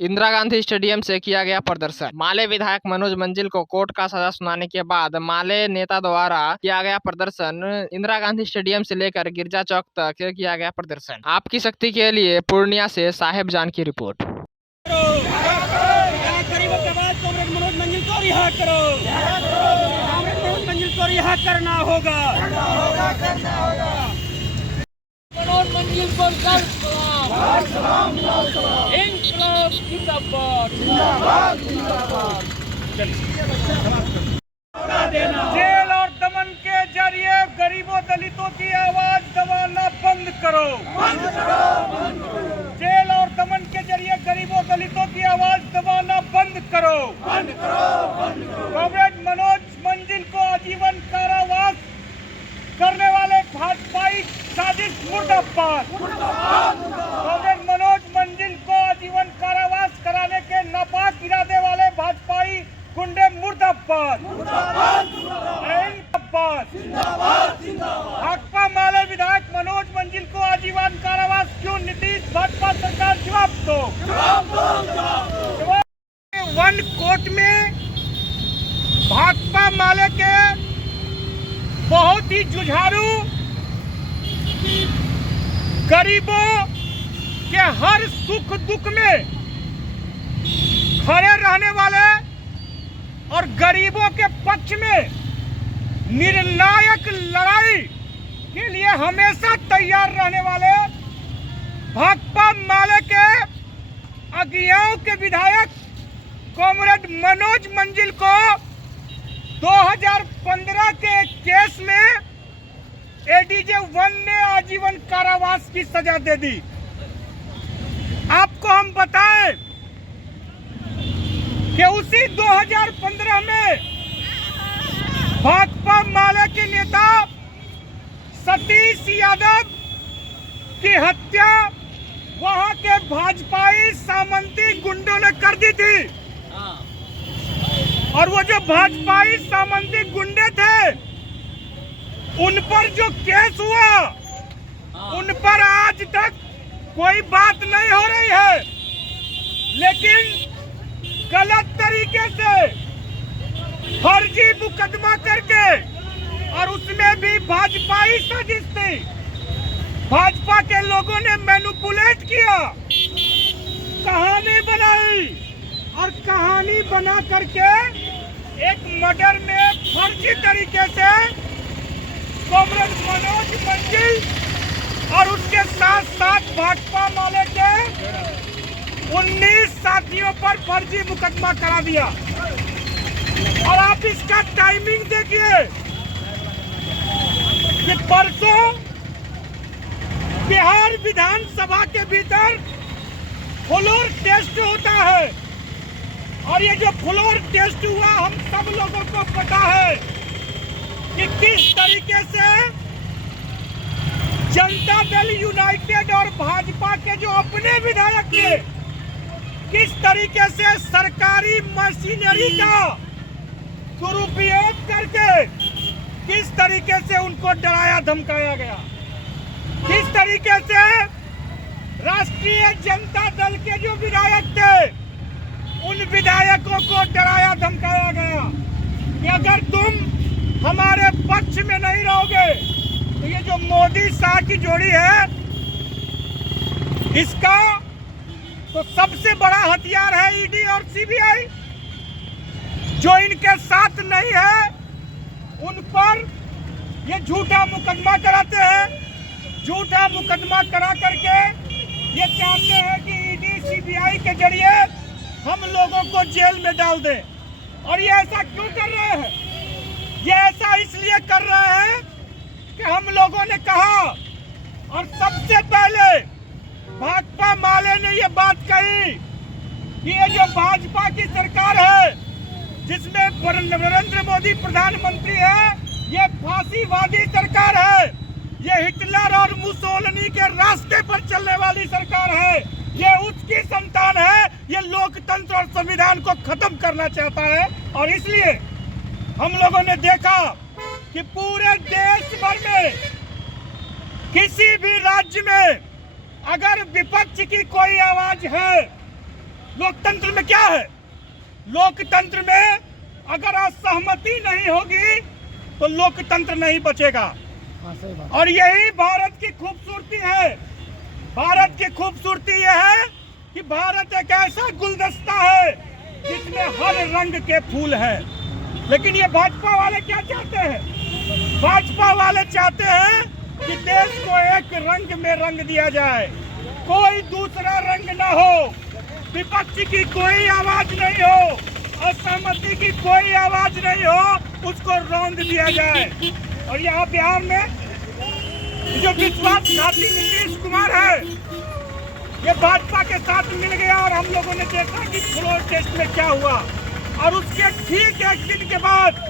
Indira Gandhi stadium से किया गया प्रदर्शन। माले विधायक मनोज मंजिल को कोर्ट का सजा सुनाने के बाद माले नेता द्वारा किया गया प्रदर्शन। इंदिरा गांधी स्टेडियम से लेकर गिरजा चौक तक किया गया प्रदर्शन। आपकी शक्ति के लिए पूर्णिया से साहेब जान की रिपोर्ट। गरीबों के बाद कॉमरेड मनोज मंजिल को रिहा करो। कॉमरेड मनोज मंजिल को रिहा करना होगा। मनोज मंजिल को इंकलाब जिंदाबाद। जेल और दमन के जरिए गरीबों दलितों की आवाज दबाना बंद करो। जेल और दमन के जरिए गरीबों दलितों की आवाज दबाना बंद करो। कॉमरेड मनोज मंजिल को आजीवन कारावास करने वाले भाजपाई साजिश मुर्दाबाद। कॉमरेड मनोज मंजिल को आजीवन कारावास कराने के नापाक इरादे वाले भाजपाई गुंडे मुर्दाबाद। भाकपा माले विधायक मनोज मंजिल को आजीवन कारावास क्यों? नीतीश भाजपा सरकार जवाब दो। वन कोर्ट में भाकपा माले के बहुत ही जुझारू गरीबों के हर सुख दुख में खड़े रहने वाले और गरीबों के पक्ष में निर्णायक लड़ाई के लिए हमेशा तैयार रहने वाले भाकपा माले के अज्ञाओं के विधायक कॉमरेड मनोज मंजिल को 2015 के एक केस में एडीजे 1 ने आजीवन कारावास की सजा दे दी। आपको हम बताएं कि उसी 2015 में भाकपा माले के नेता सतीश यादव की हत्या वहां के भाजपाई सामंती गुंडों ने कर दी थी। और वो जो भाजपाई सामंती गुंडे थे उन पर जो केस हुआ उन पर आज तक कोई बात नहीं हो रही है। लेकिन गलत तरीके से फर्जी मुकदमा करके और उसमें भी भाजपाई साजिश थी। भाजपा के लोगों ने मैनिपुलेट किया, कहानी बनाई और कहानी बना करके एक मर्डर में फर्जी तरीके से कॉमरेड मनोज मंजिल और उसके साथ साथ भाकपा माले के 19 साथियों पर फर्जी मुकदमा करा दिया। और आप इसका टाइमिंग देखिए कि परसों बिहार विधानसभा के भीतर फ्लोर टेस्ट होता है। और ये जो फ्लोर टेस्ट हुआ हम सब लोगों को पता है कि किस तरीके से जनता दल यूनाइटेड और भाजपा के जो अपने विधायक थे किस तरीके से सरकारी मशीनरी का दुरुपयोग करके किस तरीके से उनको डराया धमकाया गया, किस तरीके से राष्ट्रीय जनता दल के जो विधायक थे उन विधायकों को डराया धमकाया गया कि अगर तुम हमारे पक्ष में नहीं रहोगे तो ये जो मोदी शाह की जोड़ी है इसका तो सबसे बड़ा हथियार है ईडी और सीबीआई। जो इनके साथ नहीं है उन पर ये झूठा मुकदमा कराते हैं। झूठा मुकदमा करा करके ये चाहते हैं कि ईडी सीबीआई के जरिए हम लोगों को जेल में डाल दें। और ये ऐसा क्यों कर रहे हैं? ये ऐसा इसलिए कर रहे हैं कि हम लोगों ने कहा और सबसे पहले भाकपा माले ने ये बात कही कि ये जो भाजपा की सरकार है जिसमें नरेंद्र मोदी प्रधानमंत्री है ये फांसीवादी सरकार है, ये हिटलर और मुसोलिनी के रास्ते पर चलने वाली सरकार है, ये उसकी संतान है, ये लोकतंत्र और संविधान को खत्म करना चाहता है। और इसलिए हम लोगों ने देखा कि पूरे देश भर में किसी भी राज्य में अगर विपक्ष की कोई आवाज है लोकतंत्र में क्या है? लोकतंत्र में अगर असहमति नहीं होगी तो लोकतंत्र नहीं बचेगा। और यही भारत की खूबसूरती है। भारत की खूबसूरती यह है कि भारत एक ऐसा गुलदस्ता है जिसमें हर रंग के फूल हैं। लेकिन ये भाजपा वाले क्या चाहते हैं? भाजपा वाले चाहते हैं कि देश को एक रंग में रंग दिया जाए, कोई दूसरा रंग ना हो, विपक्ष की कोई आवाज नहीं हो, असहमति की कोई आवाज नहीं हो, उसको रौंद दिया जाए। और यहाँ बिहार में जो विश्वासघाती नीतीश कुमार है, ये भाजपा के साथ मिल गया और हम लोगों ने देखा कि फ्लोर टेस्ट में क्या हुआ। और उसके ठीक एक दिन के बाद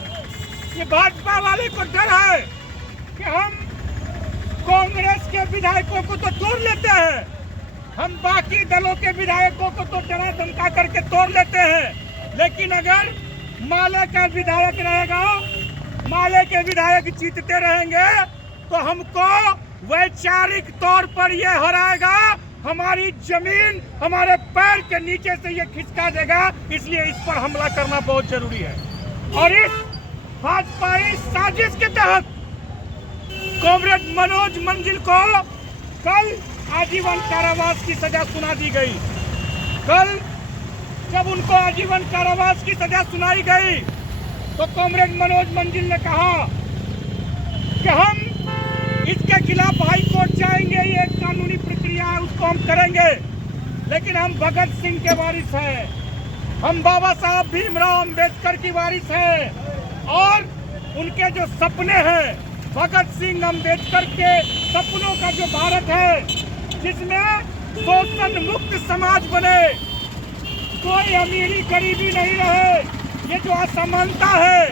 ये भाजपा वाले को डर है कि हम कांग्रेस के विधायकों को तो तोड़ लेते हैं, हम बाकी दलों के विधायकों को तो डरा धमका करके तोड़ लेते हैं, लेकिन अगर माले का विधायक रहेगा, माले के विधायक जीतते रहेंगे तो हमको वैचारिक तौर पर ये हराएगा, हमारी जमीन हमारे पैर के नीचे से ये खिसका देगा। इसलिए इस पर हमला करना बहुत जरूरी है। और इस भाजपाई साजिश के तहत कॉमरेड मनोज मंजिल को कल आजीवन कारावास की सजा सुना दी गई। कल जब उनको आजीवन कारावास की सजा सुनाई गई तो कॉमरेड मनोज मंजिल ने कहा कि हम इसके खिलाफ हाई कोर्ट जाएंगे, ये एक कानूनी प्रक्रिया है, उसको हम करेंगे, लेकिन हम भगत सिंह के वारिस हैं, हम बाबा साहब भीमराव अंबेडकर की वारिस हैं और उनके जो सपने हैं, भगत सिंह अम्बेडकर के सपनों का जो भारत है जिसमें शोषण मुक्त समाज बने, कोई अमीरी गरीबी नहीं रहे, ये जो असमानता है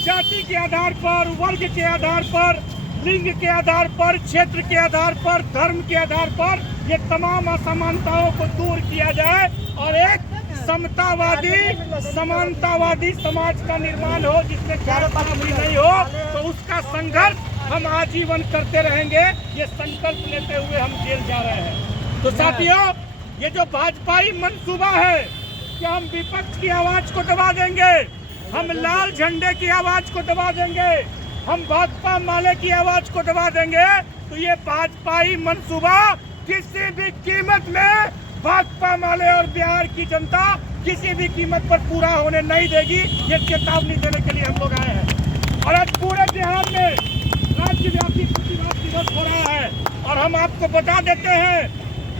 जाति के आधार पर, वर्ग के आधार पर, लिंग के आधार पर, क्षेत्र के आधार पर, धर्म के आधार पर, ये तमाम असमानताओं को दूर किया जाए और एक समतावादी समानतावादी समाज का निर्माण हो जिसमें जाति नहीं हो, तो उसका संघर्ष हम आजीवन करते रहेंगे। ये संकल्प लेते हुए हम जेल जा रहे हैं। तो साथियों, ये जो भाजपाई मंसूबा है कि हम विपक्ष की आवाज को दबा देंगे, हम लाल झंडे की आवाज को दबा देंगे, हम भाजपा माले की आवाज को दबा देंगे, तो ये भाजपाई मंसूबा किसी भी कीमत में भाजपा माले और बिहार की जनता किसी भी कीमत पर पूरा होने नहीं देगी। ये चेतावनी देने के लिए हम लोग आए हैं। और आज पूरे बिहार में राज्यव्यापी प्रतिवाद दिवस हो रहा है और हम आपको बता देते हैं,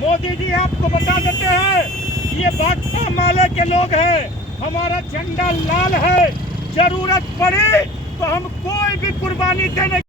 मोदी जी आपको बता देते हैं, ये भाजपा माले के लोग हैं, हमारा झंडा लाल है, जरूरत पड़ी तो हम कोई भी कुर्बानी देने